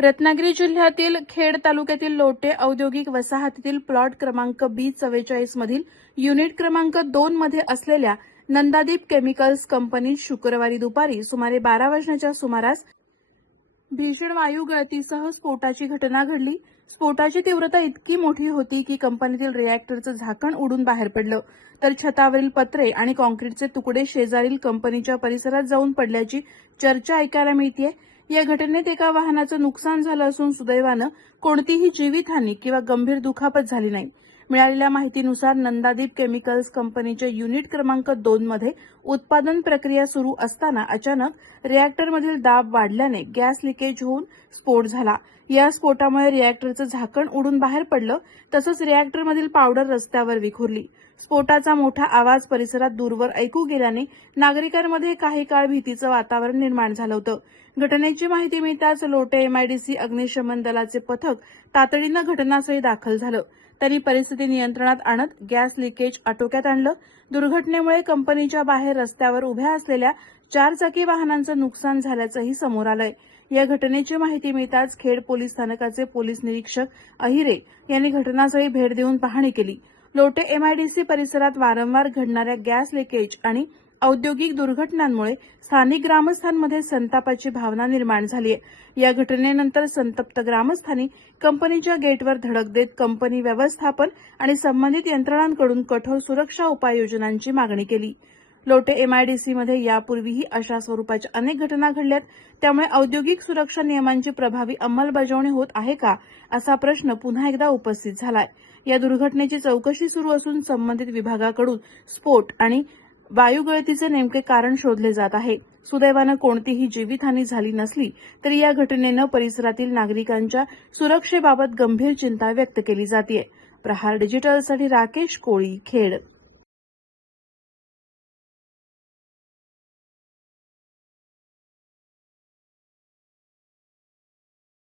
रत्नागिरी जिल्ह्यातील खेड तालुक्यातील लोटे औद्योगिक वसाहतीतील प्लॉट क्रमांक B44 मधील युनिट क्रमांक 2 मध्ये असलेल्या नंदादीप केमिकल्स कंपनीत शुक्रवारी दुपारी सुमारे 12 वाजण्याच्या सुमारास भीषण वायू गळतीसह स्फोटाची घटना घडली। स्फोटाची तीव्रता इतकी मोठी होती की कंपनीतील रिअॅक्टरचं झाकण उडून बाहेर पडलं, तर छतावरील पत्रे आणि कॉन्क्रीटचे तुकडे शेजारील कंपनीच्या परिसरात जाऊन पडल्याची चर्चा ऐकायला मिळतेय। या घटनेत एका वाहनाचं नुकसान झालं असून सुदैवानं कोणतीही जीवितहानी किंवा गंभीर दुखापत झाली नाही। मिळालेल्या माहितीनुसार नंदादीप केमिकल्स कंपनीच्या युनिट क्रमांक 2 मध्ये उत्पादन प्रक्रिया सुरू असताना अचानक रिअॅक्टरमधील दाब वाढल्याने गॅस लिकेज होऊन स्फोट झाला। या स्फोटामुळे रिअॅक्टरचं झाकण उडून बाहेर पडलं, तसंच रिअॅक्टरमधील पावडर रस्त्यावर विखुरली। स्फोटाचा मोठा आवाज परिसरात दूरवर ऐकू गेल्याने नागरिकांमध्ये काही काळ भीतीचं वातावरण निर्माण झालं होतं। घटनेची माहिती मिळताच लोटे एमआयडीसी अग्निशमन दलाचे पथक तातडीनं घटनास्थळी दाखल झालं। त्यांनी परिस्थिती नियंत्रणात आणत गॅस लिकेज आटोक्यात आणलं। दुर्घटनेमुळे कंपनीच्या बाहेर रस्त्यावर उभ्या असलेल्या 4 चाकी वाहनांचं नुकसान झाल्याचंही समोर आलंय। या घटनेची माहिती मिळताच खेड पोलीस स्थानकाचे पोलीस निरीक्षक अहिरे यांनी घटनास्थळी भेट देऊन पाहणी केली। लोटे एमआयडीसी परिसरात वारंवार घडणाऱ्या गॅस लिकेज आणि औद्योगिक दुर्घटनांमुळे स्थानिक ग्रामस्थांमध्ये संतापाची भावना निर्माण झाली आहे। या घटनेनंतर संतप्त ग्रामस्थांनी कंपनीच्या गेटवर धडक देत कंपनी व्यवस्थापन आणि संबंधित यंत्रणांकडून कठोर सुरक्षा उपाययोजनांची मागणी केली। लोटे एमआयडीसीमध्ये यापूर्वीही अशा स्वरूपाच्या अनेक घटना घडल्यात, त्यामुळे औद्योगिक सुरक्षा नियमांची प्रभावी अंमलबजावणी होत आहे का, असा प्रश्न पुन्हा एकदा उपस्थित झालाय। या दुर्घटनेची चौकशी सुरू असून संबंधित विभागाकडून स्फोट आणि वायू गळतीचे नेमके कारण शोधले जात आहे। सुदैवानं कोणतीही जीवितहानी झाली नसली तरी या घटनेनं परिसरातील नागरिकांच्या सुरक्षेबाबत गंभीर चिंता व्यक्त केली जाते। प्रहार डिजिटलसाठी राकेश कोळी, खेड।